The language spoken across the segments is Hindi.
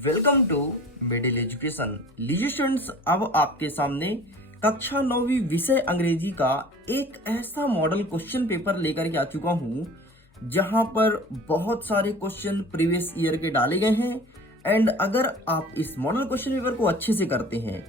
Welcome to middle education. लीजिए स्टूडेंट्स, अब आपके सामने कक्षा 9वीं विषय अंग्रेजी का एक ऐसा मॉडल क्वेश्चन पेपर लेकर के आ चुका हूं जहां पर बहुत सारे क्वेश्चन प्रीवियस ईयर के डाले गए हैं। एंड अगर आप इस मॉडल क्वेश्चन पेपर को अच्छे से करते हैं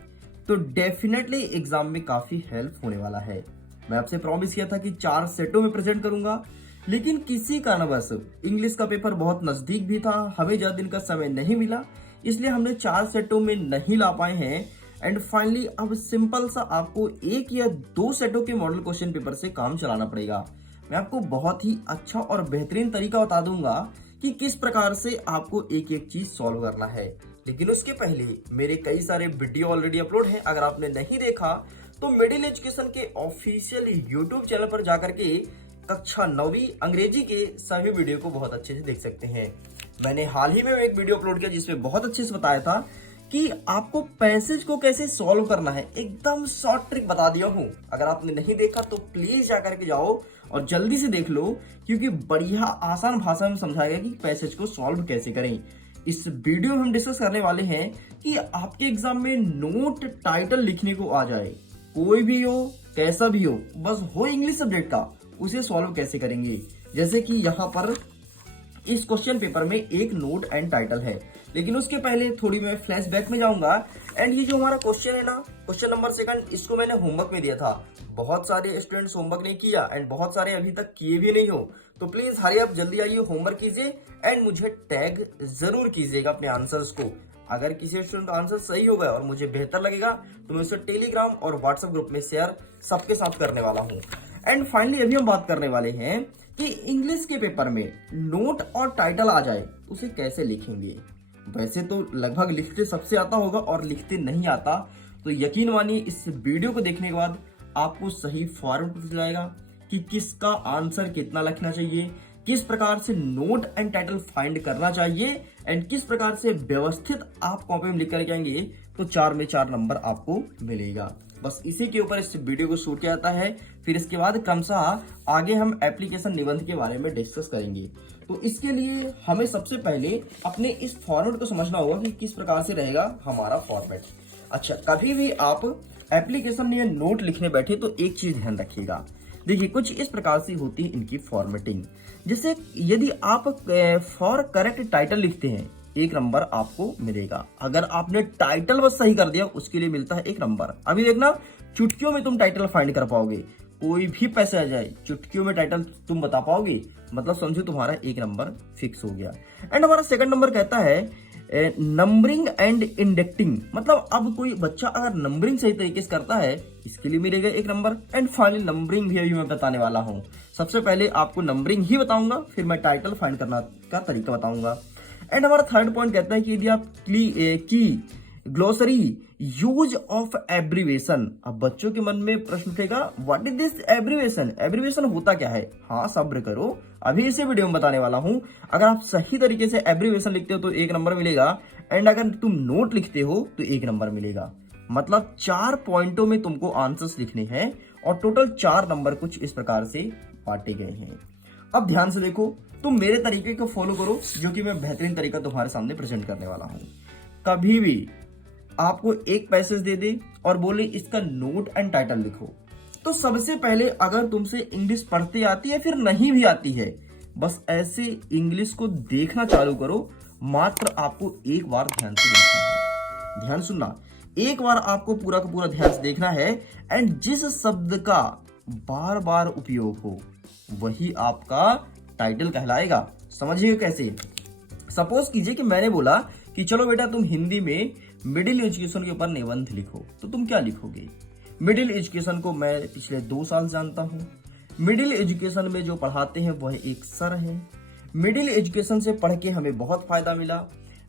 तो डेफिनेटली एग्जाम में काफी हेल्प होने वाला है। मैं आपसे प्रॉमिस किया था कि 4 सेटों में प्रेजेंट करूंगा, लेकिन किसी कारणवश इंग्लिश का पेपर बहुत नजदीक भी था, हमें ज्यादा दिन का समय नहीं मिला, इसलिए हमने 4 सेटों में नहीं ला पाए हैं। एंड फाइनली अब सिंपल सा आपको 1 या 2 सेटों के मॉडल क्वेश्चन पेपर से काम चलाना पड़ेगा। मैं आपको बहुत ही अच्छा और बेहतरीन तरीका बता दूंगा कि किस प्रकार से आपको एक एक चीज सॉल्व करना है। लेकिन उसके पहले मेरे कई सारे वीडियो ऑलरेडी अपलोड हैं, अगर आपने नहीं देखा तो मिडिल एजुकेशन के ऑफिशियल यूट्यूब चैनल पर जाकर के कक्षा 9वीं अंग्रेजी के सभी वीडियो को बहुत अच्छे से देख सकते हैं। मैंने हाल ही में एक वीडियो अपलोड किया जिसमें बहुत अच्छे से बताया था कि आपको पैसेज को कैसे सॉल्व करना है, एकदम शॉर्ट ट्रिक बता दिया हूं। अगर आपने नहीं देखा तो प्लीज जाकर के जाओ और जल्दी से देख लो, क्योंकि बढ़िया आसान भाषा में समझाएगा कि पैसेज को सॉल्व कैसे करें। इस वीडियो में हम डिस्कस करने वाले हैं कि आपके एग्जाम में नोट टाइटल लिखने को आ जाए, कोई भी हो कैसा भी हो, बस हो इंग्लिश सब्जेक्ट का, उसे सॉल्व कैसे करेंगे। जैसे कि यहाँ पर इस क्वेश्चन पेपर में एक नोट एंड टाइटल है, लेकिन उसके पहले थोड़ी मैं फ्लैशबैक में जाऊंगा। एंड ये जो हमारा क्वेश्चन है ना, क्वेश्चन नंबर 2, इसको मैंने होमवर्क में दिया था। बहुत सारे स्टूडेंट्स होमवर्क नहीं किया एंड बहुत सारे अभी तक किए भी नहीं हो, तो प्लीज हरी आप जल्दी आइए, होमवर्क कीजिए एंड मुझे टैग जरूर कीजिएगा अपने आंसर्स को। अगर किसी स्टूडेंट का आंसर सही होगा और मुझे बेहतर लगेगा तो मैं उसे टेलीग्राम और व्हाट्सएप ग्रुप में शेयर सबके साथ करने वाला हूँ। एंड फाइनली अभी हम बात करने वाले हैं कि इंग्लिश के पेपर में नोट और टाइटल आ जाए उसे कैसे लिखेंगे। वैसे तो लगभग लिखते सबसे आता होगा और लिखते नहीं आता, तो यकीन मानिए इस वीडियो को देखने के बाद आपको सही फॉर्मेट पता चलेगा कि किसका आंसर कितना लिखना चाहिए, किस प्रकार से नोट एंड टाइटल फाइंड करना चाहिए एंड किस प्रकार से व्यवस्थित आप कॉपी में लिख कर जाएंगे तो 4 में 4 नंबर आपको मिलेगा। बस इसी के ऊपर इस वीडियो को शूट किया जाता है। फिर इसके बाद क्रमशः आगे हम एप्लीकेशन निबंध के बारे में डिस्कस करेंगे। तो इसके लिए हमें सबसे पहले अपने इस फॉर्मेट को समझना होगा कि किस प्रकार से रहेगा हमारा फॉर्मेट। अच्छा, कभी भी आप एप्लीकेशन में नोट लिखने बैठे तो एक चीज ध्यान रखिएगा। देखिए, कुछ इस प्रकार से होती है इनकी फॉर्मेटिंग। जैसे यदि आप फॉर करेक्ट टाइटल लिखते हैं 1 नंबर आपको मिलेगा। अगर आपने टाइटल बस सही कर दिया उसके लिए मिलता है 1 नंबर। अभी देखना, चुटकियों में तुम टाइटल फाइंड कर पाओगे, कोई भी पैसे आ जाए चुटकियों में टाइटल तुम बता पाओगे, मतलब समझो तुम्हारा 1 नंबर फिक्स हो गया। एंड हमारा सेकंड नंबर कहता है नंबरिंग एंड इंडेक्टिंग, मतलब अब कोई बच्चा अगर नंबरिंग सही तरीके से करता है इसके लिए मिलेगा 1 नंबर। एंड फाइनली नंबरिंग भी अभी मैं बताने वाला हूँ। सबसे पहले आपको नंबरिंग ही बताऊंगा, फिर मैं टाइटल फाइंड करना का तरीका बताऊंगा। एंड हमारा थर्ड पॉइंट कहता है कि यदि आप की ग्लोसरी यूज ऑफ एब्रीवेशन, अब बच्चों के मन में प्रश्न उठेगा what is this abbreviation, abbreviation होता क्या है। हाँ, सब्र करो, अभी इसे वीडियो में बताने वाला हूं। अगर आप सही तरीके से एब्रीवेशन लिखते हो तो 1 नंबर मिलेगा, एंड अगर तुम नोट लिखते हो तो 1 नंबर मिलेगा। मतलब 4 पॉइंटों में तुमको आंसर्स लिखने हैं और टोटल 4 नंबर कुछ इस प्रकार से बांटे गए हैं। अब ध्यान से देखो, तुम मेरे तरीके को फॉलो करो जो कि मैं बेहतरीन तरीका तुम्हारे सामने प्रेजेंट करने वाला हूं। कभी भी आपको एक पैसेज दे दे और बोले इसका नोट एंड टाइटल लिखो, तो सबसे पहले अगर तुमसे इंग्लिश पढ़ते आती है फिर नहीं भी आती है, बस ऐसे इंग्लिश को देखना चालू करो। मात्र आपको एक बार ध्यान से देखना है, ध्यान सुनना, एक बार आपको पूरा का पूरा ध्यान से देखना है। एंड जिस शब्द का बार बार उपयोग हो वही आपका टाइटल कहलाएगा। समझिए कैसे। सपोज कीजिए कि मैंने बोला कि चलो बेटा तुम हिंदी में मिडिल एजुकेशन के ऊपर निबंध लिखो, तो तुम क्या लिखोगे। मिडिल एजुकेशन को मैं पिछले 2 साल जानता हूँ। मिडिल एजुकेशन में जो पढ़ाते हैं वह एक सर है। मिडिल एजुकेशन से पढ़ के हमें बहुत फायदा मिला।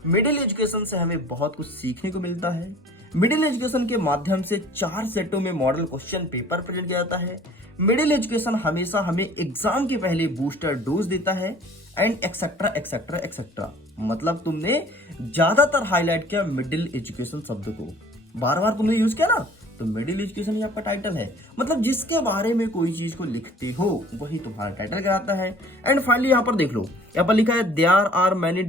मिडिल एजुकेशन से हमें बहुत कुछ सीखने को मिलता है। मिडिल एजुकेशन के माध्यम से 4 सेटों में मॉडल क्वेश्चन पेपर प्रेजेंट किया जाता है। मिडिल एजुकेशन हमेशा हमें एग्जाम के पहले बूस्टर डोज देता है एंड एक्सेट्रा एक्सेट्रा एक्सेट्रा। मतलब तुमने ज्यादातर हाईलाइट किया मिडिल एजुकेशन शब्द को, बार बार तुमने यूज किया ना, तो मिडिल एजुकेशन ही आपका टाइटल है। मतलब जिसके बारे में कोई चीज को लिखते हो वही तुम्हारा टाइटल कहलाता है। एंड फाइनली यहाँ पर देख लो, यहाँ पर लिखा है there are many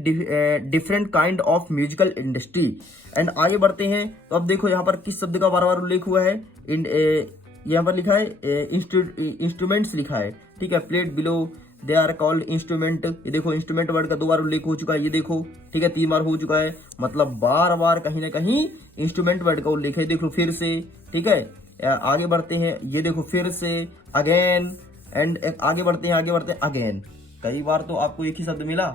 different kind of musical industry. And आगे बढ़ते हैं तो अब देखो यहाँ पर किस शब्द का बार बार उल्लेख हुआ है। यहाँ पर लिखा है इंस्ट्रूमेंट्स लिखा है, ठीक है। Plate below they are called instrument. ये देखो इंस्ट्रूमेंट वर्ड का 2 बार उल्लेख हो चुका है, ये देखो, ठीक है, 3 बार हो चुका है। मतलब बार बार कहीं ना कहीं इंस्ट्रूमेंट वर्ड का उल्लेख है। देखो फिर से, ठीक है। आगे बढ़ते हैं, ये देखो फिर से, अगेन। एंड आगे बढ़ते हैं अगेन। कई बार तो आपको एक ही शब्द मिला,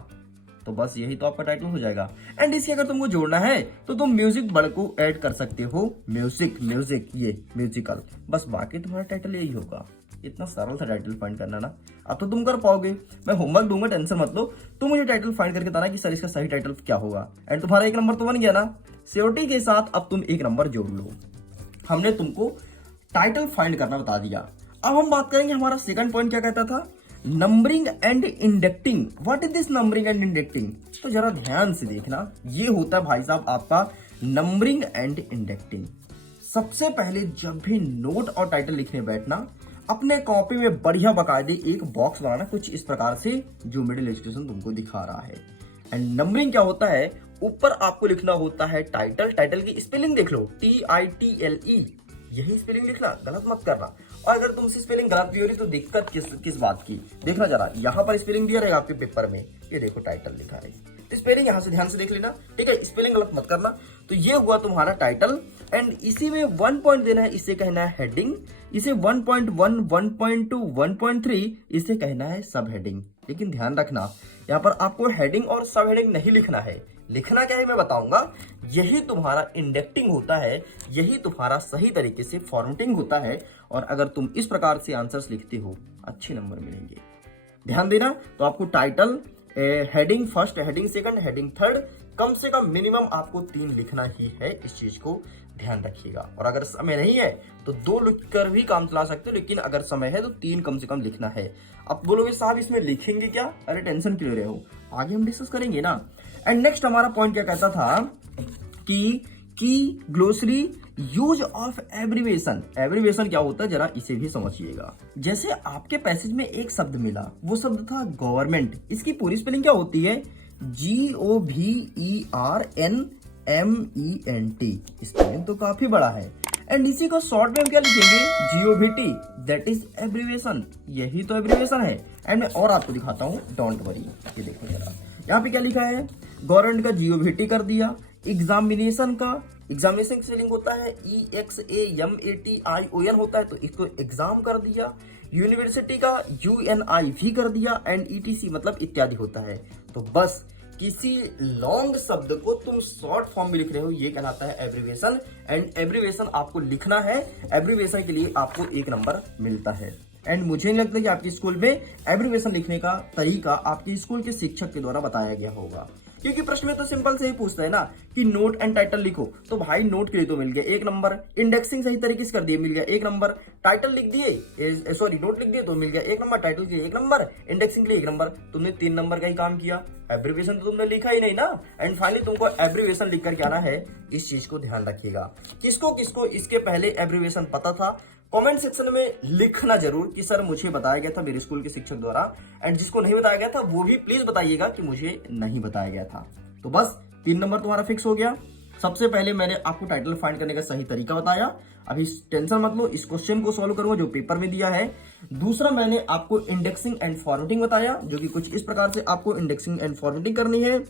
तो बस यही तो आपका टाइटल हो जाएगा। एंड इसके अगर तुमको जोड़ना है तो तुम म्यूजिक वर्ड को ऐड कर सकते हो, म्यूजिक ये म्यूजिकल, बस बाकी तुम्हारा टाइटल यही होगा। इतना सरल था टाइटल फाइंड करना ना, अब तो तुम कर पाओगे। मैं होमवर्क दूंगा, टेंशन मत लो। तुम मुझे टाइटल फाइंड करके बताना कि सर इसका सही टाइटल क्या होगा। एंड तुम्हारा 1 नंबर तो बन गया ना। सियोरिटी के साथ अब तुम 1 नंबर जोड़ लो। हमने तुमको टाइटल फाइंड करना बता दिया। अब हम बात करेंगे, हमारा सेकंड पॉइंट क्या कहता था, numbering and indenting. What is this numbering and indenting? तो जरा ध्यान से देखना, ये होता है भाई साहब आपका नंबरिंग एंड इंडेक्टिंग। सबसे पहले जब भी नोट और टाइटल लिखने बैठना, अपने कॉपी में बढ़िया बकायदे एक बॉक्स बनाना कुछ इस प्रकार से जो मिडिल एजुकेशन तुमको दिखा रहा है। एंड नंबरिंग क्या होता है, ऊपर आपको लिखना होता है टाइटल। टाइटल की स्पेलिंग देख लो, TITLE, यही स्पेलिंग लिखना, गलत मत करना। और अगर तुमसे स्पेलिंग गलत भी हो रही तो दिक्कत किस बात की, देखना जरा, यहाँ पर स्पेलिंग दिया रहेगा आपके पेपर में, ये देखो टाइटल लिखा रहेगा, तो स्पेलिंग यहाँ से ध्यान से देख लेना, ठीक है, स्पेलिंग गलत मत करना। तो ये हुआ तुम्हारा टाइटल। एंड इसी में 1 पॉइंट देना है, इसे कहना है हेडिंग। इसे 1.1, 1.2, 1.3 इसे कहना है सब हेडिंग। लेकिन ध्यान रखना, यहाँ पर आपको हेडिंग और सब हेडिंग नहीं लिखना है। लिखना क्या है मैं बताऊंगा। यही तुम्हारा इंडेक्टिंग होता है, यही तुम्हारा सही तरीके से फॉर्मेटिंग होता है। और अगर तुम इस प्रकार से आंसर्स लिखते हो, अच्छे नंबर मिलेंगे। ध्यान देना, तो आपको title, heading first, heading second, heading third, कम से कम मिनिमम आपको 3 लिखना ही है। इस चीज को ध्यान रखिएगा। और अगर समय नहीं है तो 2 लिखकर भी काम चला सकते हो, लेकिन अगर समय है तो 3 कम से कम लिखना है। अब बोलोगे साहब इसमें लिखेंगे क्या? अरे टेंशन क्यों ले रहे हो, आगे हम डिस्कस करेंगे ना। एंड नेक्स्ट हमारा पॉइंट क्या कहता था कि glossary use of abbreviation. Abbreviation क्या होता है जरा इसे भी समझिएगा। जैसे आपके पैसेज में एक शब्द मिला, वो शब्द था गवर्नमेंट। इसकी पूरी स्पेलिंग क्या होती है? GOVERNMENT। स्पेलिंग तो काफी बड़ा है। एंड इसी को शॉर्ट में हम क्या लिखेंगे? GOVT, that is abbreviation. यही तो एब्रीवेशन है। एंड मैं और आपको दिखाता हूँ, डोंट वरी। ये देखो जरा, यहाँ पे क्या लिखा है? गवर्नमेंट का GOVT कर दिया। एग्जामिनेशन का, एग्जामिनेशन स्पेलिंग होता है EXAMATION होता है, तो इसको एग्जाम कर दिया। यूनिवर्सिटी का UNIV कर दिया। एंड ETC मतलब इत्यादि होता है। तो बस किसी लॉन्ग शब्द को तुम शॉर्ट फॉर्म में लिख रहे हो, ये कहलाता है एब्रीवेशन। एंड एब्रीवेशन आपको लिखना है, एब्रीवेशन के लिए आपको 1 नंबर मिलता है। एंड मुझे नहीं लगता कि आपके स्कूल में एब्रीवेशन लिखने का तरीका आपके स्कूल के शिक्षक के द्वारा बताया गया होगा, क्योंकि प्रश्न में तो सिंपल से ही पूछता है ना कि नोट एंड टाइटल लिखो। तो भाई नोट के लिए तो मिल गया 1 नंबर, इंडेक्सिंग सही तरीके से कर दिए, मिल गया 1 नंबर, टाइटल लिख दिए, सॉरी नोट लिख दिए तो मिल गया 1 नंबर, टाइटल के लिए 1 नंबर, इंडेक्सिंग के लिए 1 नंबर। तुमने 3 नंबर का ही काम किया, एब्रीवेशन तो तुमने लिखा ही नहीं ना। एंड फाइनली तुमको एब्रीवेशन लिख करके आना है। इस चीज को ध्यान रखिएगा। किसको किसको इसके पहले एब्रीवेशन पता था, कमेंट सेक्शन में लिखना जरूर कि सर मुझे बताया गया था मेरे स्कूल के शिक्षक द्वारा। एंड जिसको नहीं बताया गया था वो भी प्लीज बताइएगा कि मुझे नहीं बताया गया था। तो बस 3 नंबर तुम्हारा फिक्स हो गया। सबसे पहले मैंने आपको टाइटल फाइंड करने का सही तरीका बताया। अभी टेंशन मत लो, इस क्वेश्चन को सॉल्व करूंगा जो पेपर में दिया है। दूसरा मैंने आपको इंडेक्सिंग एंड फॉर्मेटिंग बताया, जो कि कुछ इस प्रकार से आपको इंडेक्सिंग एंड फॉर्मेटिंग करनी है।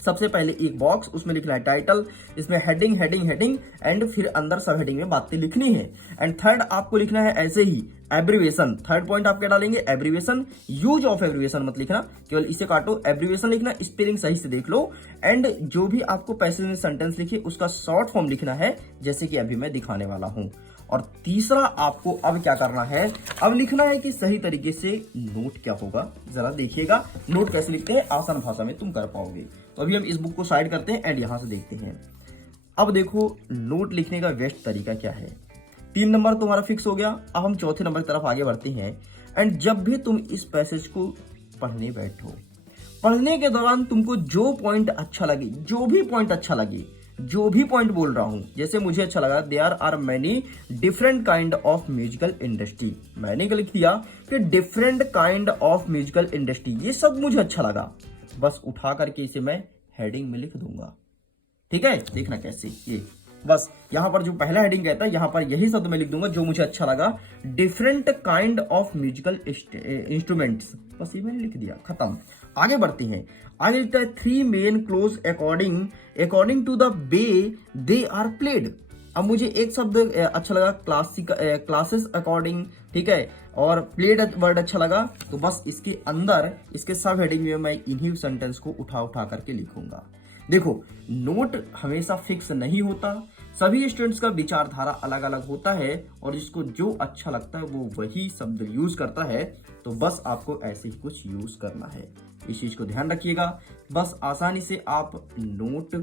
सबसे पहले एक बॉक्स, उसमें लिखना है टाइटल, इसमें हेडिंग हेडिंग हेडिंग, एंड फिर अंदर सब हेडिंग में बातें लिखनी है। एंड थर्ड आपको लिखना है ऐसे ही एब्रीवेशन। थर्ड पॉइंट आप क्या डालेंगे? एब्रीवेशन। यूज ऑफ एब्रीवेशन मत लिखना, केवल इसे काटो, एब्रीवेशन लिखना, स्पेलिंग सही से देख लो। एंड जो भी आपको पैसेज में सेंटेंस लिखिए उसका शॉर्ट फॉर्म लिखना है, जैसे कि अभी मैं दिखाने वाला हूं। और तीसरा आपको अब क्या करना है? अब लिखना है कि सही तरीके से नोट क्या होगा। जरा देखिएगा नोट कैसे लिखते हैं, आसान भाषा में तुम कर पाओगे। तो अभी हम इस बुक को साइड करते हैं एंड यहां से देखते हैं। अब देखो नोट लिखने का बेस्ट तरीका क्या है। 3 नंबर तुम्हारा फिक्स हो गया। अब हम चौथे नंबर की तरफ आगे बढ़ते हैं। एंड जब भी तुम इस पैसेज को पढ़ने बैठो, पढ़ने के दौरान तुमको जो पॉइंट अच्छा लगे, जो भी पॉइंट अच्छा लगे, जो भी पॉइंट बोल रहा हूं, जैसे मुझे अच्छा लगा there are many different kind of musical industry, मैंने क्या लिख दिया कि different kind of musical industry, ये सब मुझे अच्छा लगा, बस उठा करके इसे मैं हेडिंग में लिख दूंगा। ठीक है, देखना कैसे, ये बस यहां पर जो पहला हेडिंग कहता है यहां पर यही शब्द मैं लिख दूंगा जो मुझे अच्छा लगा, different kind of musical instruments, बस ये मैंने लिख दिया, खत्म। आगे बढ़ते हैं, आगे लिखता है three main close according to the way they are played. अब मुझे एक शब्द अच्छा लगा, क्लासेस अकॉर्डिंग, ठीक है, और प्लेड वर्ड अच्छा लगा, तो बस इसके अंदर इसके सब हेडिंग में मैं इन्हीं सेंटेंस को उठा करके लिखूंगा। देखो, नोट हमेशा फिक्स नहीं होता, सभी स्टूडेंट्स का विचारधारा अलग अलग होता है और जिसको जो अच्छा लगता है वो वही शब्द यूज करता है, तो बस आपको ऐसे ही कुछ यूज करना है, इस चीज को ध्यान रखिएगा। बस आसानी से आप नोट,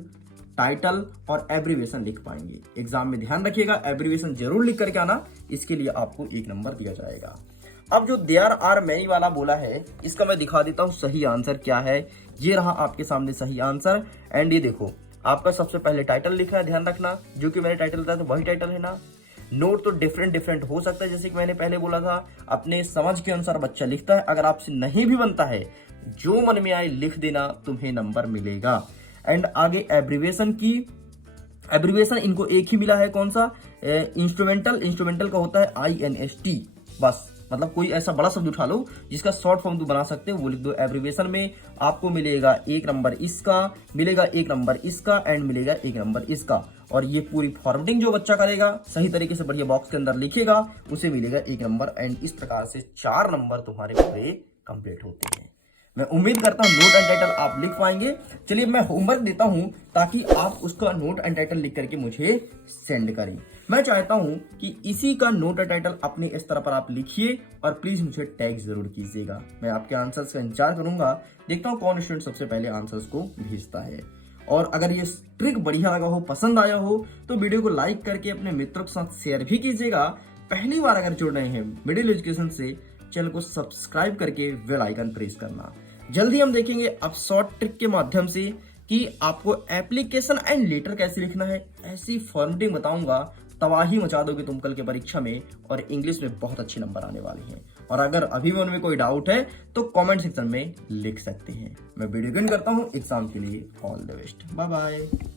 टाइटल और एब्रीवेशन लिख पाएंगे। एग्जाम में ध्यान रखिएगा, एब्रीवेशन जरूर लिख करके आना, इसके लिए आपको 1 नंबर दिया जाएगा। अब जो देयर आर मैनी वाला बोला है, इसका मैं दिखा देता हूं सही आंसर क्या है। ये रहा आपके सामने सही आंसर, एंड ये देखो आपका सबसे पहले टाइटल लिखना है, ध्यान रखना, जो कि मैंने टाइटल बताया तो वही टाइटल है ना। नोट तो डिफरेंट हो सकता है, जैसे कि मैंने पहले बोला था, अपने समझ के अनुसार बच्चा लिखता है, अगर आपसे नहीं भी बनता है, जो मन में आए लिख देना, तुम्हें नंबर मिलेगा। एंड आगे एब्रीवेशन की, एब्रीवेशन इनको एक ही मिला है, कौन सा, इंस्ट्रूमेंटल का होता है INST, बस मतलब कोई ऐसा बड़ा शब्द उठा लो जिसका शॉर्ट फॉर्म तुम बना सकते हो, वो लिख दो। एब्रीवेशन में आपको मिलेगा 1 नंबर इसका, मिलेगा 1 नंबर इसका, एंड मिलेगा 1 नंबर इसका, और ये पूरी फॉर्मेटिंग जो बच्चा करेगा सही तरीके से बढ़िया बॉक्स के अंदर लिखेगा, उसे मिलेगा 1 नंबर, एंड इस प्रकार से 4 नंबर तुम्हारे पूरे कंप्लीट होते हैं। मैं उम्मीद करता हूं नोट एंड टाइटल आप लिख पाएंगे। चलिए मैं होमवर्क देता हूं ताकि आप उसका नोट एंड टाइटल लिख करके मुझे सेंड करें। मैं चाहता हूं कि इसी का नोट एंड टाइटल अपने इस तरह पर आप लिखिए और प्लीज मुझे टैग जरूर कीजिएगा। मैं आपके आंसर्स का इंतजार करूंगा, देखता हूं कौन स्टूडेंट सबसे पहले आंसर्स को भेजता है। और अगर ये ट्रिक बढ़िया लगा हो, पसंद आया हो, तो वीडियो को लाइक करके अपने मित्रों के साथ शेयर भी कीजिएगा। पहली बार अगर जुड़ रहे हैं मिडिल एजुकेशन से, चैनल को सब्सक्राइब करके बेल आइकन प्रेस करना। जल्दी हम देखेंगे अब शॉर्ट ट्रिक के माध्यम से कि आपको एप्लीकेशन एंड लेटर कैसे लिखना है, ऐसी फॉर्मेटिंग बताऊंगा, तबाही मचा दोगे तुम कल के परीक्षा में, और इंग्लिश में बहुत अच्छे नंबर आने वाले हैं। और अगर अभी भी उनमें कोई डाउट है तो कमेंट सेक्शन में लिख सकते हैं। मैं वीडियो एंड करता हूं, एग्जाम के लिए all the best, bye bye.